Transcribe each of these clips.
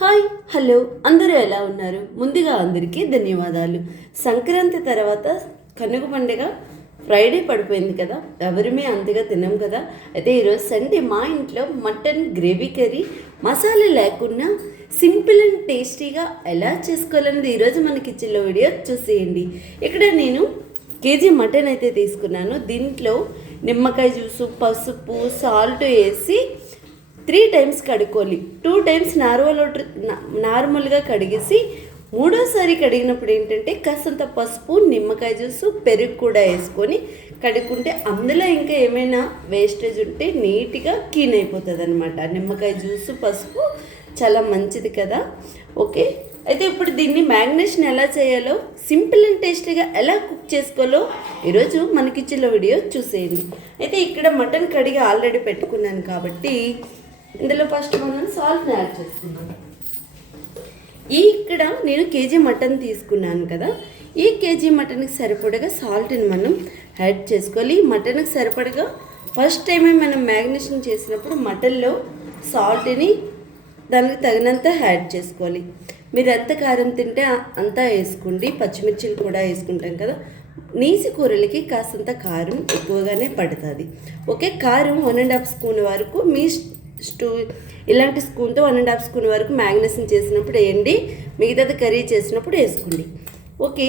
Hi hello అందరూ ఎలా ఉన్నారు? ముందుగా అందరికీ ధన్యవాదాలు. సంక్రాంతి తర్వాత కనుక పండుగ ఫ్రైడే పడిపోయింది కదా, ఎవరిమే అంతగా తిన్నాం కదా. అయితే ఈరోజు సండే మా ఇంట్లో మటన్ గ్రేవీ కర్రీ మసాలా లేకుండా సింపుల్ అండ్ టేస్టీగా ఎలా చేసుకోవాలనేది ఈరోజు మన కిచెన్లో వీడియో చూసేయండి. ఇక్కడ నేను కేజీ మటన్ అయితే తీసుకున్నాను. దీంట్లో నిమ్మకాయ జ్యూసు, పసుపు, సాల్ట్ వేసి 3 times కడుక్కోవాలి. 2 times నార్మల్గా కడిగేసి మూడోసారి కడిగినప్పుడు ఏంటంటే కాసంత పసుపు, నిమ్మకాయ జ్యూసు, పెరుగు కూడా వేసుకొని కడుక్కుంటే అందులో ఇంకా ఏమైనా వేస్టేజ్ ఉంటే నీట్గా క్లీన్ అయిపోతుంది అనమాట. నిమ్మకాయ జ్యూసు, పసుపు చాలా మంచిది కదా. ఓకే, అయితే ఇప్పుడు దీన్ని మ్యాగ్నేషన్ ఎలా చేయాలో, సింపుల్ అండ్ టేస్టీగా ఎలా కుక్ చేసుకోవాలో ఈరోజు మన కిచెన్లో వీడియో చూసేయండి. అయితే ఇక్కడ మటన్ కడిగి ఆల్రెడీ పెట్టుకున్నాను కాబట్టి ఇందులో ఫస్ట్ మనం సాల్ట్ని యాడ్ చేసుకున్నాను. ఇక్కడ నేను కేజీ మటన్ తీసుకున్నాను కదా, ఈ కేజీ మటన్కి సరిపడగా సాల్ట్ని మనం యాడ్ చేసుకోవాలి. మటన్కి సరిపడగా ఫస్ట్ టైమే మనం మ్యాగ్నేషన్ చేసినప్పుడు మటన్లో సాల్ట్ని దానికి తగినంత యాడ్ చేసుకోవాలి. మీరు ఎంత కారం తింటే అంతా వేసుకోండి. పచ్చిమిర్చిలు కూడా వేసుకుంటాం కదా, నీసి కూరలకి కాసంత కారం ఎక్కువగానే పడుతుంది. ఓకే, కారం 1.5 స్పూన్ వరకు మీ ఇలాంటి స్పూన్తో 1.5 స్పూన్ వరకు మ్యాగ్నేషన్ చేసినప్పుడు వేయండి, మిగతాది కర్రీ చేసినప్పుడు వేసుకోండి. ఓకే,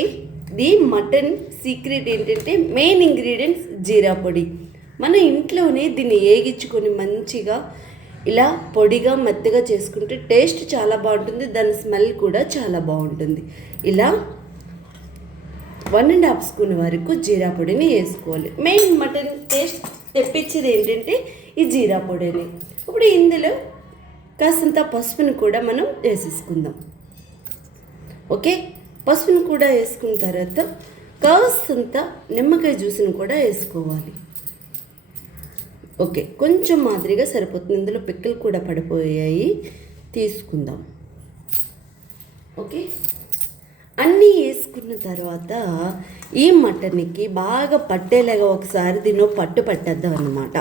ది మటన్ సీక్రెట్ ఏంటంటే మెయిన్ ఇంగ్రీడియంట్స్ జీరా పొడి. మన ఇంట్లోనే దీన్ని వేగించుకొని మంచిగా ఇలా పొడిగా మెత్తగా చేసుకుంటే టేస్ట్ చాలా బాగుంటుంది, దాని స్మెల్ కూడా చాలా బాగుంటుంది. ఇలా 1.5 స్పూన్ వరకు జీరా పొడిని వేసుకోవాలి. మెయిన్ మటన్ టేస్ట్ తెప్పించేది ఏంటంటే ఈ జీరా పొడిని. ఇప్పుడు ఇందులో కాసంత పసుపుని కూడా మనం వేసేసుకుందాం. ఓకే, పసుపుని కూడా వేసుకున్న తర్వాత కాసంత నిమ్మకాయ జ్యూస్ని కూడా వేసుకోవాలి. ఓకే, కొంచెం మాదిరిగా సరిపోతుంది. ఇందులో పిక్కలు కూడా పడిపోయాయి, తీసుకుందాం. ఓకే, అన్నీ వేసుకున్న తర్వాత ఈ మటన్కి బాగా పట్టేలాగా ఒకసారి దీనిలో పట్టేద్దాం అన్నమాట.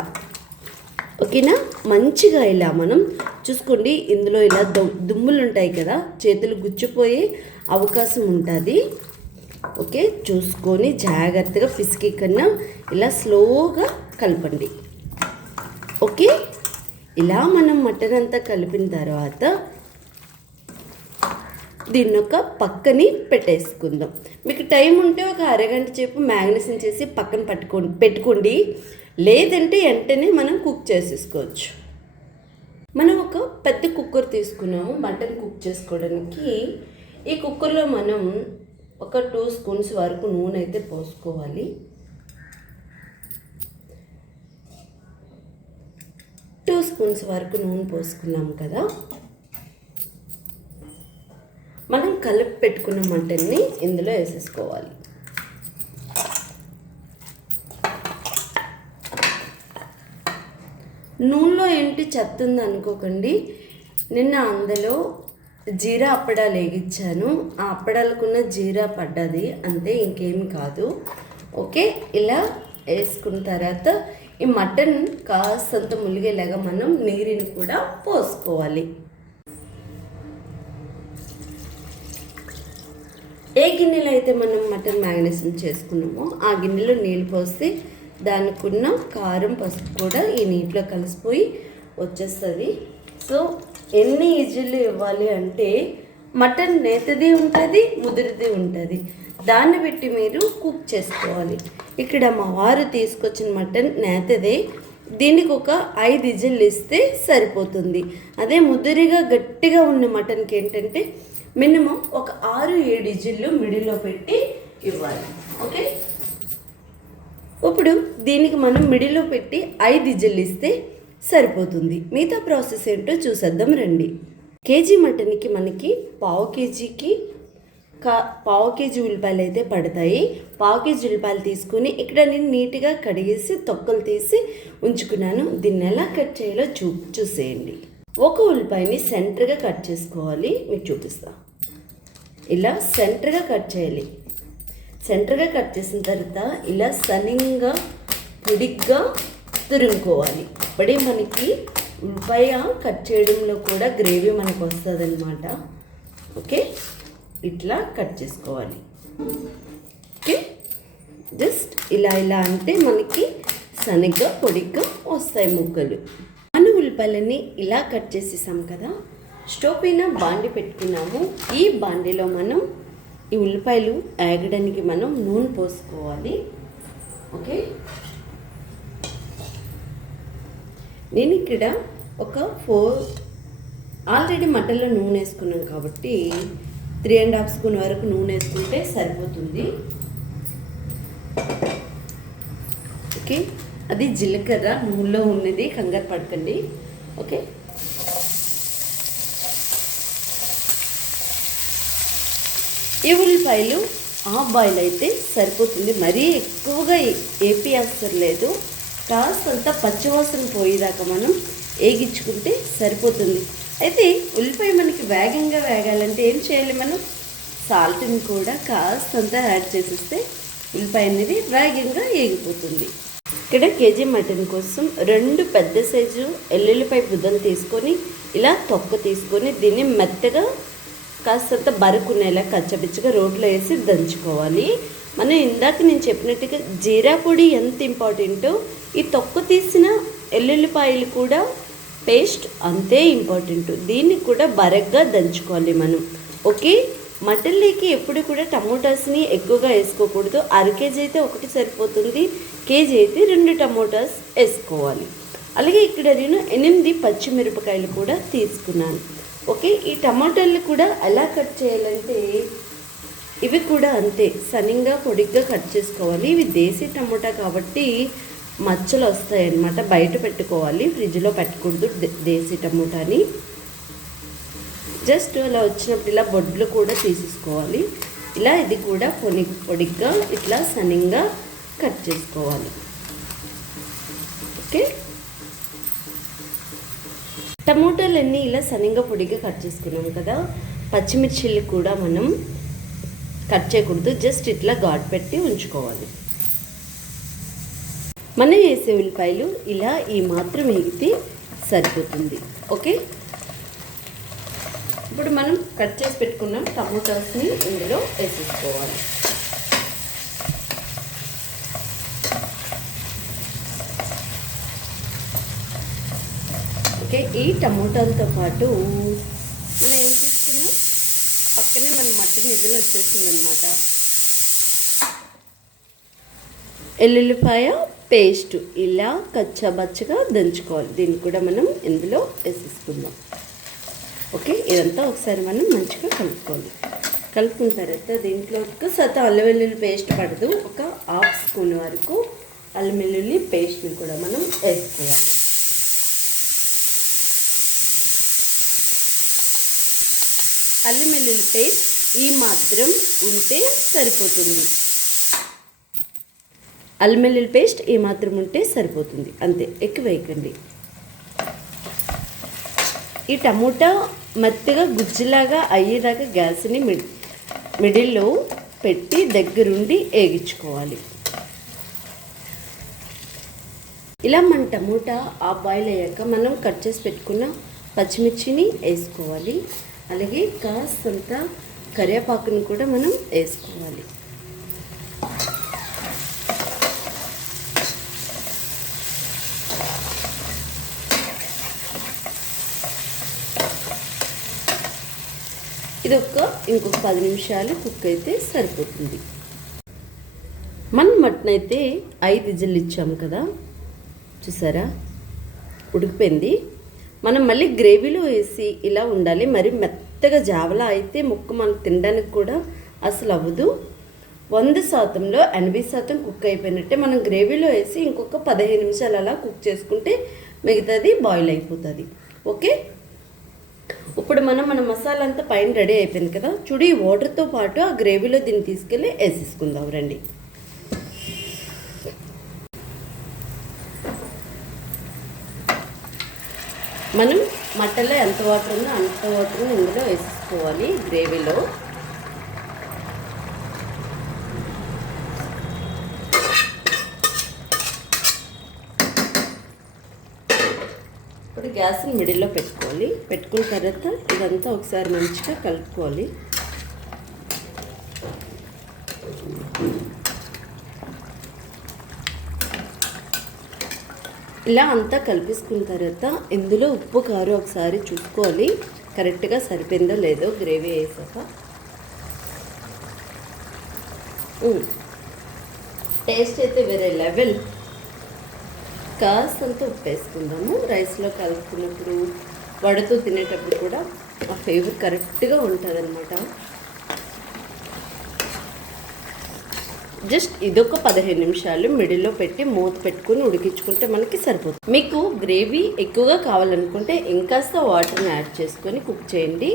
ఓకేనా, మంచిగా ఇలా మనం చూసుకోండి. ఇందులో ఇలా దుమ్ములు ఉంటాయి కదా, చేతులు గుచ్చిపోయే అవకాశం ఉంటుంది. ఓకే, చూసుకొని జాగ్రత్తగా పిసికి కన్నా ఇలా స్లోగా కలపండి. ఓకే, ఇలా మనం మటన్ అంతా కలిపిన తర్వాత దీన్ని ఒక పక్కని పెట్టేసుకుందాం. మీకు టైం ఉంటే ఒక అరగంట సేపు మ్యాగ్నేషన్ చేసి పక్కన పెట్టుకోండి, లేదంటే వెంటనే మనం కుక్ చేసేసుకోవచ్చు. మనం ఒక పెద్ద కుక్కర్ తీసుకున్నాము మటన్ కుక్ చేసుకోవడానికి. ఈ కుక్కర్లో మనం ఒక 2 స్పూన్స్ వరకు నూనె అయితే పోసుకోవాలి. 2 స్పూన్స్ వరకు నూనె పోసుకున్నాం కదా, మనం కలిపి పెట్టుకున్న మటన్ని ఇందులో వేసేసుకోవాలి. నూనెలో ఏంటి చెత్త ఉంది అనుకోకండి, నిన్న అందులో జీరా అప్పడాలు వేగించాను, ఆ అప్పడాలకున్న జీరా పడ్డది అంతే, ఇంకేం కాదు. ఓకే, ఇలా వేసుకున్న తర్వాత ఈ మటన్ కాస్తంత ములిగేలాగా మనం నీరుని కూడా పోసుకోవాలి. ఏ గిన్నెలో అయితే మనం మటన్ మ్యాగ్నేషన్ చేసుకున్నామో ఆ గిన్నెలో నీళ్ళు పోస్తే దానికున్న కారం, పసుపు కూడా ఈ నీటిలో కలిసిపోయి వచ్చేస్తుంది. సో ఎన్ని ఈజీలు ఇవ్వాలి అంటే మటన్ నేతది ఉంటుంది, ముదిరిది ఉంటుంది, దాన్ని పెట్టి మీరు కుక్ చేసుకోవాలి. ఇక్కడ మా వారు తీసుకొచ్చిన మటన్ నేతదే, దీనికి ఒక 5 విజిల్లు ఇస్తే సరిపోతుంది. అదే ముదిరిగా గట్టిగా ఉన్న మటన్కి ఏంటంటే మినిమం ఒక 6-7 విజిల్లు మిడిల్లో పెట్టి ఇవ్వాలి. ఓకే, ఇప్పుడు దీనికి మనం మిడిల్లో పెట్టి 5 విజిల్లు ఇస్తే సరిపోతుంది. మిగతా ప్రాసెస్ ఏంటో చూసేద్దాం రండి. కేజీ మటన్కి మనకి పావు కేజీ ఉల్లిపాయలు అయితే పడతాయి. పావు కేజీ ఉల్లిపాయలు తీసుకొని ఇక్కడ నేను నీట్గా కడిగేసి తొక్కలు తీసి ఉంచుకున్నాను. దీన్ని ఎలా కట్ చేయాలో చూసేయండి. ఒక ఉల్లిపాయని సెంటర్గా కట్ చేసుకోవాలి, మీకు చూపిస్తా. ఇలా సెంటర్గా కట్ చేయాలి. సెంటర్గా కట్ చేసిన తర్వాత ఇలా సన్నంగా పొడిగ్గా తురుముకోవాలి. అప్పుడే మనకి ఉల్లిపాయ కట్ చేయడంలో కూడా గ్రేవీ మనకు వస్తుంది అనమాట. ఓకే, ఇట్లా కట్ చేసుకోవాలి. ఓకే, జస్ట్ ఇలా అంటే మనకి సరిగ్గా పొడిగ్గా వస్తాయి ముక్కలు. మన ఉల్లిపాయలని ఇలా కట్ చేసేసాం కదా. స్టవ్ పైన బాండి పెట్టుకున్నాము. ఈ బాండిలో మనం ఈ ఉల్లిపాయలు వేగడానికి మనం నూనె పోసుకోవాలి. ఓకే, నేను ఇక్కడ ఒక 4 ఆల్రెడీ మటన్లో నూనె వేసుకున్నాం కాబట్టి 3.5 స్పూన్ వరకు నూనె వేసుకుంటే సరిపోతుంది. ఓకే, అది జీలకర్ర నూనెలో ఉన్నది, కంగారు పడకండి. ఓకే, ఈ ఉల్లిపాయలు హాఫ్ బాయిల్ అయితే సరిపోతుంది. మరీ ఎక్కువగా వేపియాల్సిన లేదు. కాస్తంత పచ్చివాసన పోయేదాకా మనం వేగించుకుంటే సరిపోతుంది. అయితే ఉల్లిపాయ మనకి వేగంగా వేగాలంటే ఏం చేయాలి, మనం సాల్ట్ని కూడా కాస్తంత యాడ్ చేసేస్తే ఉల్లిపాయ అనేది వేగంగా వేగిపోతుంది. ఇక్కడ కేజీ మటన్ కోసం 2 పెద్ద సైజు ఎల్లుల్లిపాయ బుద్దలు తీసుకొని ఇలా తొక్క తీసుకొని దీన్ని మెత్తగా కాస్తంత బరుకునేలా కచ్చపిచ్చగా రోట్లో వేసి దంచుకోవాలి. మనం ఇందాక నేను చెప్పినట్టుగా జీరా పొడి ఎంత ఇంపార్టెంటో ఈ తొక్క తీసిన ఎల్లుల్లిపాయలు కూడా పేస్ట్ అంతే ఇంపార్టెంట్. దీన్ని కూడా బరగ్గా దంచుకోవాలి మనం. ఓకే, మటన్లోకి ఎప్పుడు కూడా టమోటాస్ని ఎక్కువగా వేసుకోకూడదు. 1/2 కేజీ అయితే 1 సరిపోతుంది, కేజీ అయితే 2 టమోటాస్ వేసుకోవాలి. అలాగే ఇక్కడ నేను 8 పచ్చిమిరపకాయలు కూడా తీసుకున్నాను. ఓకే, ఈ టమాటాలు కూడా ఎలా కట్ చేయాలంటే ఇవి కూడా అంతే సన్నంగా పొడిగ్గా కట్ చేసుకోవాలి. ఇవి దేశీ టమోటా కాబట్టి మచ్చలు వస్తాయి అన్నమాట, బయట పెట్టుకోవాలి, ఫ్రిడ్జ్లో పెట్టకూడదు దేశీ టమోటాని. జస్ట్ అలా వచ్చినప్పుడు ఇలా బొడ్లు కూడా తీసేసుకోవాలి. ఇలా ఇది కూడా పొడిగ్గా ఇట్లా సన్నంగా కట్ చేసుకోవాలి. ఓకే, టమోటాలన్నీ ఇలా సన్నంగా పొడిగా కట్ చేసుకున్నాం కదా. పచ్చిమిర్చిలు కూడా మనం కట్ చేయకూడదు, జస్ట్ ఇట్లా ఘాట్ పెట్టి ఉంచుకోవాలి. మనం వేసే ఉల్లిపాయలు ఇలా ఈ మాత్రం వేగితే సరిపోతుంది. ఓకే, ఇప్పుడు మనం కట్ చేసి పెట్టుకున్న టమోటాస్ని ఇందులో వేసేసుకోవాలి. ఓకే, ఈ టమోటాలతో పాటు మనం ఏం తీసుకున్నాం, పక్కనే మన మటన్ నిధులు వచ్చేసింది అనమాట. ఎల్లుల్లిపాయ పేస్ట్ ఇలా కచ్చాబచ్చగా దంచుకోవాలి. దీన్ని కూడా మనం ఇందులో వేసేసుకుందాం. ఓకే, ఇదంతా ఒకసారి మనం మంచిగా కలుపుకోవాలి. కలుపుకున్న తర్వాత దీంట్లో ఒక్కసారి అల్లం వెల్లుల్లి పేస్ట్ పడదు, ఒక 1/2 స్పూన్ వరకు అల్లం వెల్లుల్లి పేస్ట్ని కూడా మనం వేసుకోవాలి. అల్లం వెల్లుల్లి పేస్ట్ ఈ మాత్రం ఉంటే సరిపోతుంది. అల్లం వెల్లుల్లి పేస్ట్ ఈ మాత్రం ఉంటే సరిపోతుంది, అంతే, ఎక్కువ వేయకండి. ఈ టమోటా మెత్తగా గుజ్జులాగా అయ్యేదాకా గ్యాస్ని మిడిల్లో పెట్టి దగ్గరుండి వేగించుకోవాలి. ఇలా మన టమోటా ఆ బాయిల్ అయ్యాక మనం కట్ చేసి పెట్టుకున్న పచ్చిమిర్చిని వేసుకోవాలి. అలాగే కాస్తంత కరివేపాకుని కూడా మనం వేసుకోవాలి. ఇది ఇంకొక 10 నిమిషాలు కుక్ అయితే సరిపోతుంది. మన మటన్ అయితే 5 విజిల్లు ఇచ్చాము కదా, చూసారా ఉడికిపోయింది. మనం మళ్ళీ గ్రేవీలో వేసి ఇలా ఉండాలి. మరి మెత్తగా జావలా అయితే ముక్క మనకు తినడానికి కూడా అసలు అవ్వదు. 100%లో 80% కుక్ అయిపోయినట్టే. మనం గ్రేవీలో వేసి ఇంకొక 15 నిమిషాలు అలా కుక్ చేసుకుంటే మిగతాది బాయిల్ అయిపోతుంది. ఓకే, ఇప్పుడు మన మసాలా అంతా పైన రెడీ అయిపోయింది కదా. చూడు, ఈ వాటర్తో పాటు ఆ గ్రేవీలో దీన్ని తీసుకెళ్ళి వేసేసుకుందాం రండి. మనం మటన్లో ఎంత వాటర్ ఉందో అంత వాటర్ని ఇందులో వేసేసుకోవాలి గ్రేవీలో. ఇప్పుడు గ్యాస్ని మిడిల్లో పెట్టుకోవాలి. పెట్టుకున్న తర్వాత ఇదంతా ఒకసారి మంచిగా కలుపుకోవాలి. ఇలా అంతా కలిపేసుకున్న తర్వాత ఇందులో ఉప్పు కారం ఒకసారి చూసుకోవాలి, కరెక్ట్గా సరిపోయిందో లేదో గ్రేవీ వేసాక. టేస్ట్ అయితే వేరే లెవెల్. కాస్తంత ఉప్పు వేసుకుందాము. రైస్లో కలుపుకున్నప్పుడు వడతో తినేటప్పుడు కూడా ఆ ఫ్లేవర్ కరెక్ట్గా ఉంటుంది అన్నమాట. జస్ట్ ఇదొక 15 నిమిషాలు మిడిల్లో పెట్టి మూత పెట్టుకుని ఉడికించుకుంటే మనకి సరిపోతుంది. మీకు గ్రేవీ ఎక్కువగా కావాలనుకుంటే ఇంకాస్త వాటర్ని యాడ్ చేసుకొని కుక్ చేయండి.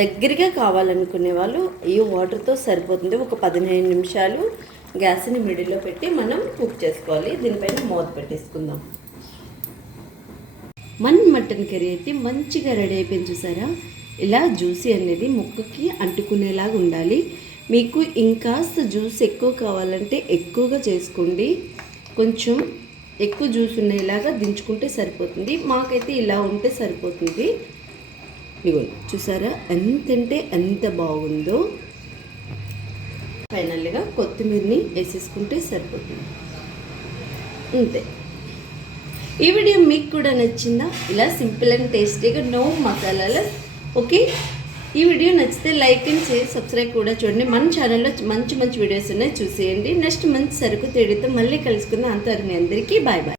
దగ్గరగా కావాలనుకునే వాళ్ళు ఈ వాటర్తో సరిపోతుంది. ఒక 15 నిమిషాలు గ్యాస్ని మిడిల్లో పెట్టి మనం కుక్ చేసుకోవాలి. దీనిపైన మూత పెట్టేసుకుందాం. మటన్ కర్రీ అయితే మంచిగా రెడీ అయిపోయింది చూసారా. ఇలా జ్యూసీ అనేది ముక్కకి అంటుకునేలాగా ఉండాలి. మీకు ఇంకాస్త జ్యూస్ ఎక్కువ కావాలంటే ఎక్కువగా చేసుకోండి. కొంచెం ఎక్కువ జ్యూస్ ఉండేలాగా దించుకుంటే సరిపోతుంది. మాకైతే ఇలా ఉంటే సరిపోతుంది. ఇదిగోండి చూసారా ఎంత అంటే ఎంత బాగుందో. ఫైనల్గా కొత్తిమీరని వేసేసుకుంటే సరిపోతుంది. అంతే. ఈ వీడియో మీకు కూడా నచ్చిందా? ఇలా సింపుల్ అండ్ టేస్టీగా నో మసాలాలు. ఓకే, ఈ వీడియో నచ్చితే లైక్ అండ్ షేర్, సబ్స్క్రైబ్ కూడా చూడండి. మన ఛానల్లో మంచి మంచి వీడియోస్ ఉన్నాయి, చూసేయండి. నెక్స్ట్ మంచి సరుకు తేడితో మళ్ళీ కలుసుకుందాం. అంతవరకు అందరికీ బాయ్ బాయ్.